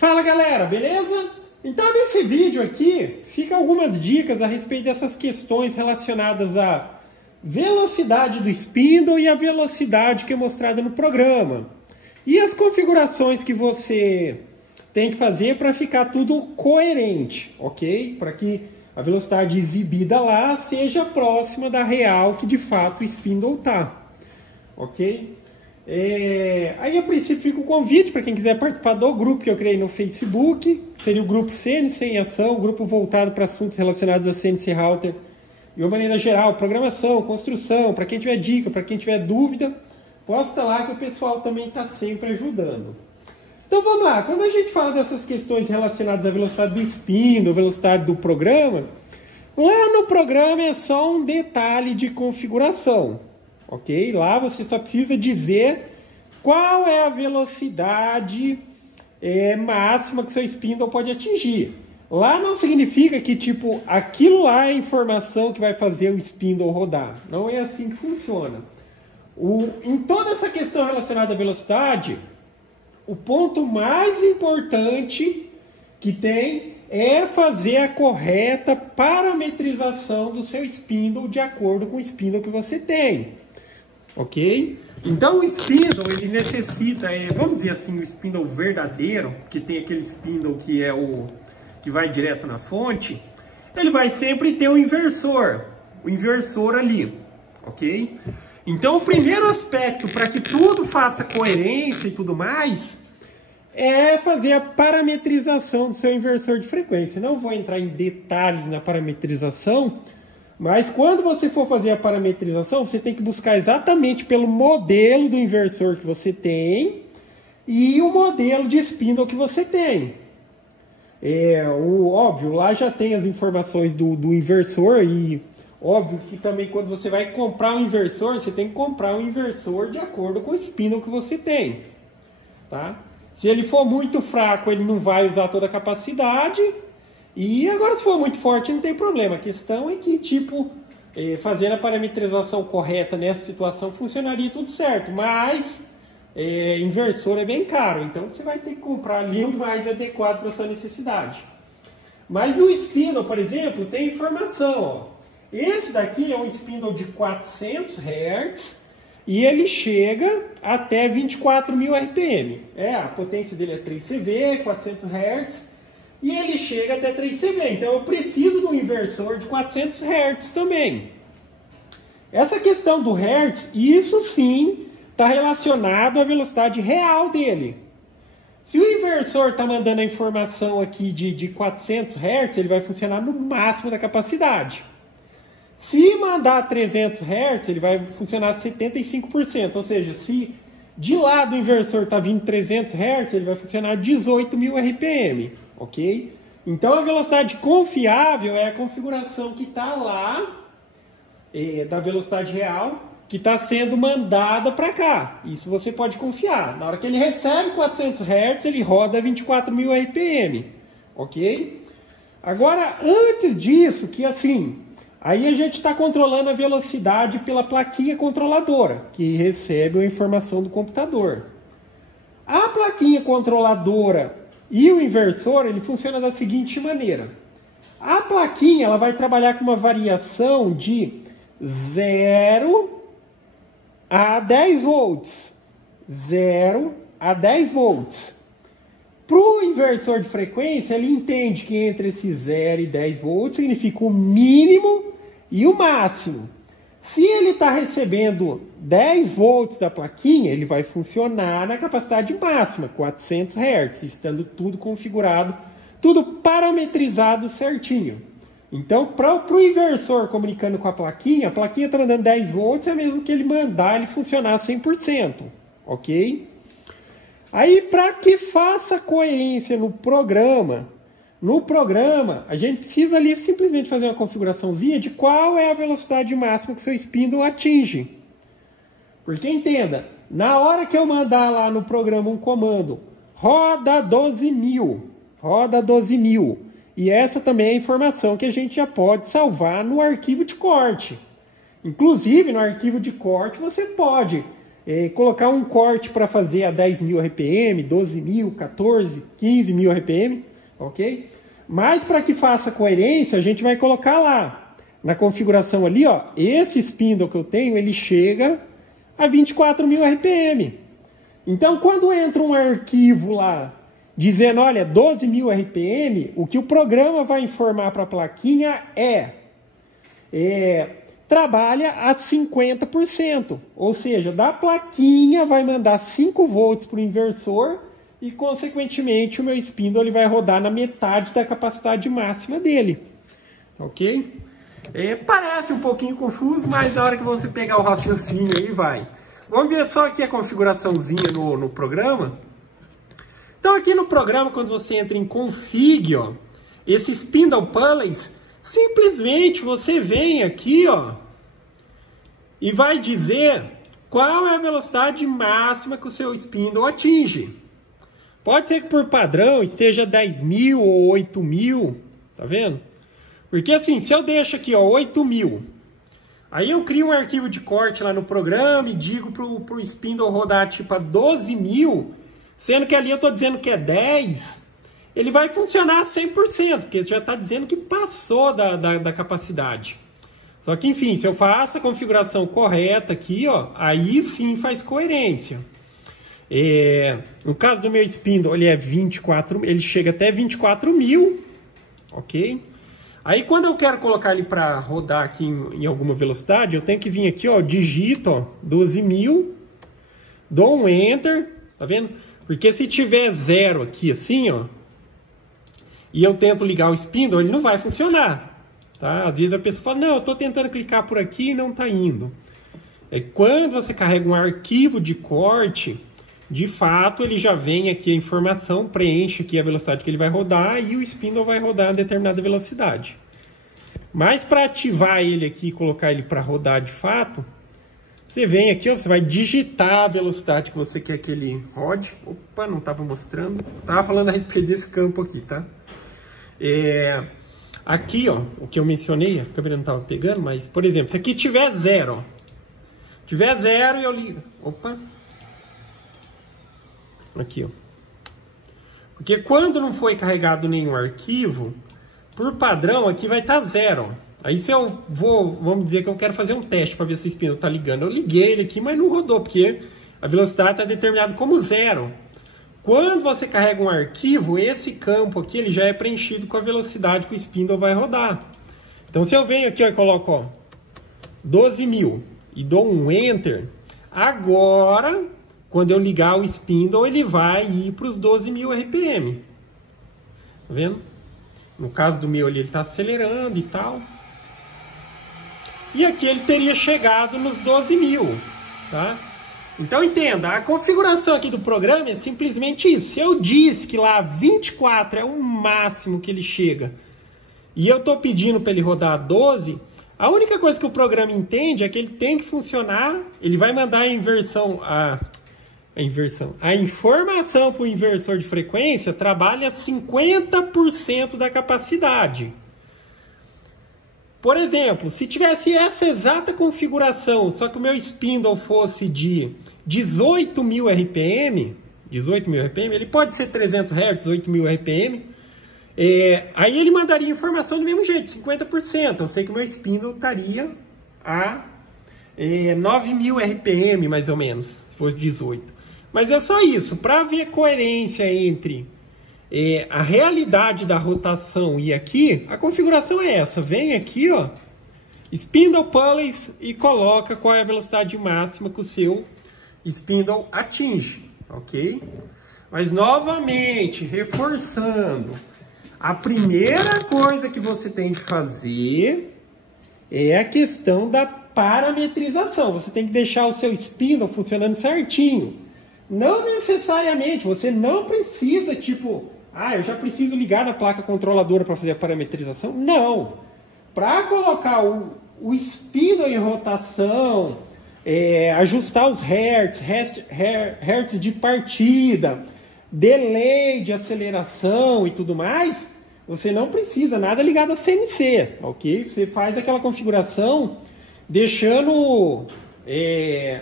Fala galera, beleza? Então nesse vídeo aqui fica algumas dicas a respeito dessas questões relacionadas à velocidade do spindle e a velocidade que é mostrada no programa. E as configurações que você tem que fazer para ficar tudo coerente, ok? Para que a velocidade exibida lá seja próxima da real que de fato o spindle está, ok? Aí a princípio fica o convite para quem quiser participar do grupo que eu criei no Facebook. Seria o grupo CNC em Ação, um grupo voltado para assuntos relacionados a CNC Router de uma maneira geral, programação, construção, para quem tiver dica, para quem tiver dúvida, posta lá que o pessoal também está sempre ajudando. Então vamos lá, quando a gente fala dessas questões relacionadas à velocidade do spindle, velocidade do programa, lá no programa é só um detalhe de configuração. Ok? Lá você só precisa dizer qual é a velocidade máxima que seu spindle pode atingir. Lá não significa que tipo aquilo lá é a informação que vai fazer o spindle rodar. Não é assim que funciona. Em toda essa questão relacionada à velocidade, o ponto mais importante que tem é fazer a correta parametrização do seu spindle de acordo com o spindle que você tem. Ok? Então o spindle ele necessita, vamos dizer assim, o spindle verdadeiro, que tem aquele spindle que é o que vai direto na fonte, ele vai sempre ter o inversor ali, ok? Então o primeiro aspecto para que tudo faça coerência e tudo mais é fazer a parametrização do seu inversor de frequência. Não vou entrar em detalhes na parametrização, mas quando você for fazer a parametrização, você tem que buscar exatamente pelo modelo do inversor que você tem e o modelo de spindle que você tem. Óbvio, lá já tem as informações do inversor e óbvio que também quando você vai comprar um inversor, você tem que comprar um inversor de acordo com o spindle que você tem. Tá? Se ele for muito fraco, ele não vai usar toda a capacidade. E agora, se for muito forte, não tem problema. A questão é que, fazendo a parametrização correta nessa situação, funcionaria tudo certo. Mas, inversor é bem caro. Então, você vai ter que comprar ali o mais adequado para a sua necessidade. Mas no spindle, por exemplo, tem informação. Ó. Esse daqui é um spindle de 400 Hz e ele chega até 24.000 RPM. A potência dele é 3 CV, 400 Hz. E ele chega até 3 CV. Então eu preciso de um inversor de 400 Hz também. Essa questão do Hertz, isso sim está relacionado à velocidade real dele. Se o inversor está mandando a informação aqui de 400 Hz, ele vai funcionar no máximo da capacidade. Se mandar 300 Hz, ele vai funcionar 75%. Ou seja, se de lá do inversor está vindo 300 Hz, ele vai funcionar 18.000 RPM. Ok? Então a velocidade confiável é a configuração que está lá da velocidade real que está sendo mandada para cá. Isso você pode confiar. Na hora que ele recebe 400 Hz, ele roda 24.000 RPM. Ok? Agora, antes disso, que assim, aí a gente está controlando a velocidade pela plaquinha controladora, que recebe a informação do computador. A plaquinha controladora e o inversor, ele funciona da seguinte maneira. A plaquinha ela vai trabalhar com uma variação de 0 a 10 volts. 0 a 10 volts. Para o inversor de frequência, ele entende que entre esse 0 e 10 volts significa o mínimo e o máximo. Se ele está recebendo 10 volts da plaquinha, ele vai funcionar na capacidade máxima, 400 Hz, estando tudo configurado, tudo parametrizado certinho. Então, para o inversor comunicando com a plaquinha está mandando 10 volts, é mesmo que ele mandar ele funcionar 100%, ok? Aí, para que faça coerência no programa, a gente precisa ali simplesmente fazer uma configuraçãozinha de qual é a velocidade máxima que seu spindle atinge. Porque entenda, na hora que eu mandar lá no programa um comando, roda 12.000, e essa também é a informação que a gente já pode salvar no arquivo de corte. Inclusive, no arquivo de corte, você pode colocar um corte para fazer a 10.000 RPM, 12.000, 14, 15.000 RPM, ok? Mas para que faça coerência, a gente vai colocar lá, na configuração ali, ó, esse spindle que eu tenho, ele chega a 24.000 RPM. Então, quando entra um arquivo lá, dizendo, olha, 12.000 RPM, o que o programa vai informar para a plaquinha trabalha a 50%. Ou seja, da plaquinha vai mandar 5 volts para o inversor e, consequentemente, o meu spindle ele vai rodar na metade da capacidade máxima dele. Ok? Parece um pouquinho confuso, mas na hora que você pegar o raciocínio aí, vai. Vamos ver só aqui a configuraçãozinha no programa. Então, aqui no programa, quando você entra em config, ó, esse spindle pulleys, simplesmente você vem aqui, ó, e vai dizer qual é a velocidade máxima que o seu spindle atinge. Pode ser que por padrão esteja 10.000 ou 8.000, tá vendo? Porque assim, se eu deixo aqui, ó, 8.000, aí eu crio um arquivo de corte lá no programa e digo pro spindle rodar tipo a 12.000, sendo que ali eu estou dizendo que é 10, ele vai funcionar 100%, porque já está dizendo que passou da capacidade. Só que, enfim, se eu faço a configuração correta aqui, ó, aí sim faz coerência. No caso do meu spindle, ele é 24, ele chega até 24.000, ok? Aí quando eu quero colocar ele para rodar aqui em alguma velocidade, eu tenho que vir aqui, ó, digito, ó, 12.000, dou um Enter, tá vendo? Porque se tiver 0 aqui assim, ó, e eu tento ligar o spindle, ele não vai funcionar. Tá? Às vezes a pessoa fala, não, eu estou tentando clicar por aqui e não está indo. Quando você carrega um arquivo de corte, de fato ele já vem aqui a informação, preenche aqui a velocidade que ele vai rodar e o spindle vai rodar a determinada velocidade. Mas para ativar ele aqui e colocar ele para rodar de fato, você vem aqui, ó, você vai digitar a velocidade que você quer que ele rode. Opa, não estava mostrando. Estava falando a respeito desse campo aqui, tá? Aqui, ó, o que eu mencionei, a câmera não estava pegando, mas, por exemplo, se aqui tiver 0, ó. Tiver 0 e eu ligo. Opa. Aqui, ó. Porque quando não foi carregado nenhum arquivo, por padrão, aqui vai estar 0, ó. Aí se eu vamos dizer que eu quero fazer um teste para ver se o spindle está ligando. Eu liguei ele aqui, mas não rodou, porque a velocidade está determinada como 0. Quando você carrega um arquivo, esse campo aqui ele já é preenchido com a velocidade que o spindle vai rodar. Então se eu venho aqui e coloco, ó, 12.000 e dou um Enter, agora, quando eu ligar o spindle, ele vai ir para os 12.000 RPM. Tá vendo? No caso do meu ali, ele está acelerando e tal. E aqui ele teria chegado nos 12.000, tá? Então entenda, a configuração aqui do programa é simplesmente isso. Se eu disse que lá 24 é o máximo que ele chega, e eu estou pedindo para ele rodar 12, a única coisa que o programa entende é que ele tem que funcionar, ele vai mandar a informação para o inversor de frequência, trabalha 50% da capacidade. Por exemplo, se tivesse essa exata configuração, só que o meu spindle fosse de 18.000 RPM, ele pode ser 300 Hz, 8.000 RPM, aí ele mandaria informação do mesmo jeito, 50%. Eu sei que o meu spindle estaria a 9.000 RPM, mais ou menos, se fosse 18. Mas é só isso, para ver coerência entre a realidade da rotação e aqui, a configuração é essa. Vem aqui, ó, spindle pulleys e coloca qual é a velocidade máxima que o seu spindle atinge, ok? Mas novamente, reforçando, a primeira coisa que você tem de fazer é a questão da parametrização. Você tem que deixar o seu spindle funcionando certinho. Não necessariamente, você não precisa, tipo, eu já preciso ligar na placa controladora para fazer a parametrização. Não. Para colocar o spindle em rotação, ajustar os hertz de partida, delay de aceleração e tudo mais, você não precisa nada ligado a CNC, ok? Você faz aquela configuração deixando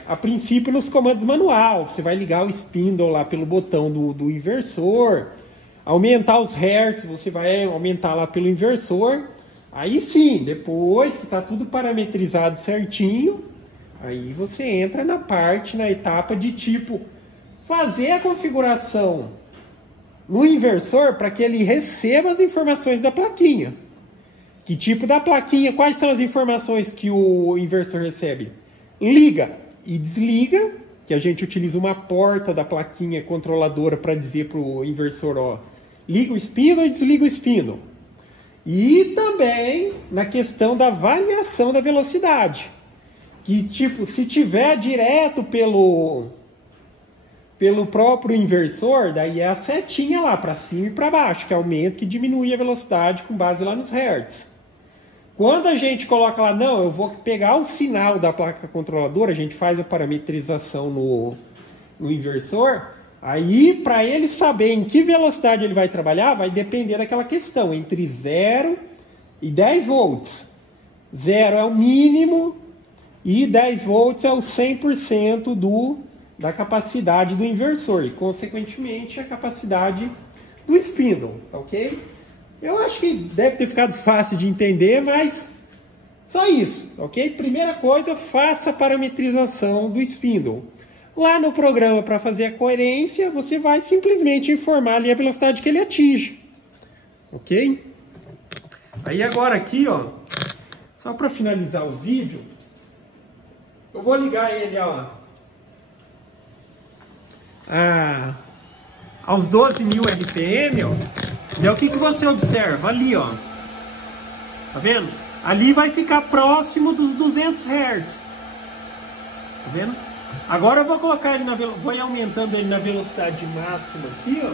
a princípio nos comandos manual. Você vai ligar o spindle lá pelo botão do inversor, aumentar os hertz, você vai aumentar lá pelo inversor. Aí sim, depois que está tudo parametrizado certinho, aí você entra na etapa de tipo fazer a configuração no inversor para que ele receba as informações da plaquinha. Que tipo da plaquinha, quais são as informações que o inversor recebe? Liga e desliga, que a gente utiliza uma porta da plaquinha controladora para dizer para o inversor, ó, liga o spindle e desliga o spindle. E também na questão da variação da velocidade. Que tipo, se tiver direto pelo próprio inversor, daí é a setinha lá para cima e para baixo, que aumenta, que diminui a velocidade com base lá nos hertz. Quando a gente coloca lá, não, eu vou pegar o sinal da placa controladora, a gente faz a parametrização no inversor, aí para ele saber em que velocidade ele vai trabalhar, vai depender daquela questão, entre 0 e 10 volts. 0 é o mínimo e 10 volts é o 100% da capacidade do inversor e, consequentemente, a capacidade do spindle, ok? Eu acho que deve ter ficado fácil de entender, mas só isso, ok? Primeira coisa, faça a parametrização do spindle. Lá no programa, para fazer a coerência, você vai simplesmente informar ali a velocidade que ele atinge, ok? Aí agora aqui, ó, só para finalizar o vídeo, eu vou ligar ele, ó, aos 12.000 RPM, ó. E é o que você observa ali, ó. Tá vendo? Ali vai ficar próximo dos 200 Hz. Tá vendo? Agora eu vou colocar ele vou ir aumentando ele na velocidade máxima aqui, ó.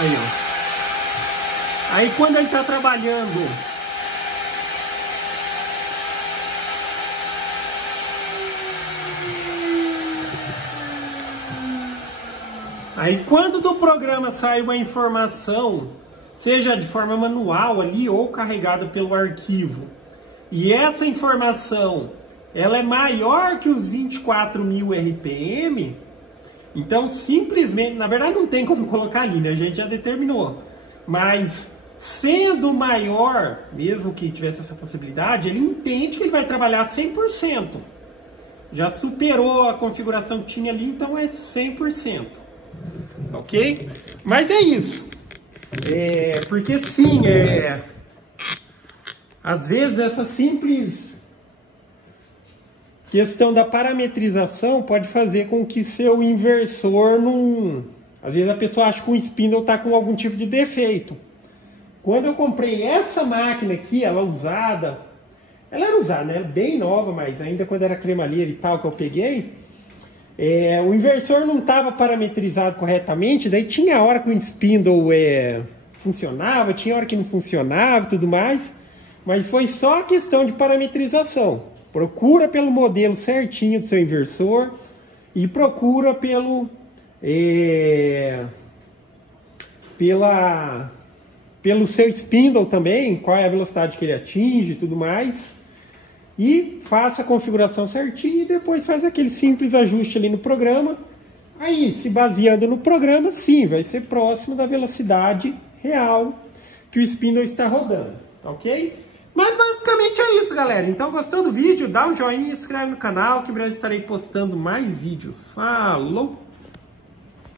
Aí, ó. Aí quando ele tá trabalhando aí quando do programa sai uma informação, seja de forma manual ali ou carregada pelo arquivo, e essa informação ela é maior que os 24.000 RPM, então simplesmente, na verdade não tem como colocar ali, né? A gente já determinou, mas sendo maior, mesmo que tivesse essa possibilidade, ele entende que ele vai trabalhar 100%. Já superou a configuração que tinha ali, então é 100%. Ok? Mas é isso. Porque sim, às vezes essa simples questão da parametrização pode fazer com que seu inversor não... Às vezes a pessoa acha que o spindle está com algum tipo de defeito. Quando eu comprei essa máquina aqui, ela era usada, né? Bem nova, mas ainda quando era cremalheira e tal que eu peguei, o inversor não estava parametrizado corretamente, daí tinha hora que o spindle funcionava, tinha hora que não funcionava e tudo mais, mas foi só a questão de parametrização. Procura pelo modelo certinho do seu inversor e procura pelo seu spindle também, qual é a velocidade que ele atinge e tudo mais. E faça a configuração certinha e depois faz aquele simples ajuste ali no programa. Aí, se baseando no programa, sim, vai ser próximo da velocidade real que o spindle está rodando, ok? Mas basicamente é isso, galera. Então, gostou do vídeo? Dá um joinha e se inscreve no canal, que em breve estarei postando mais vídeos. Falou!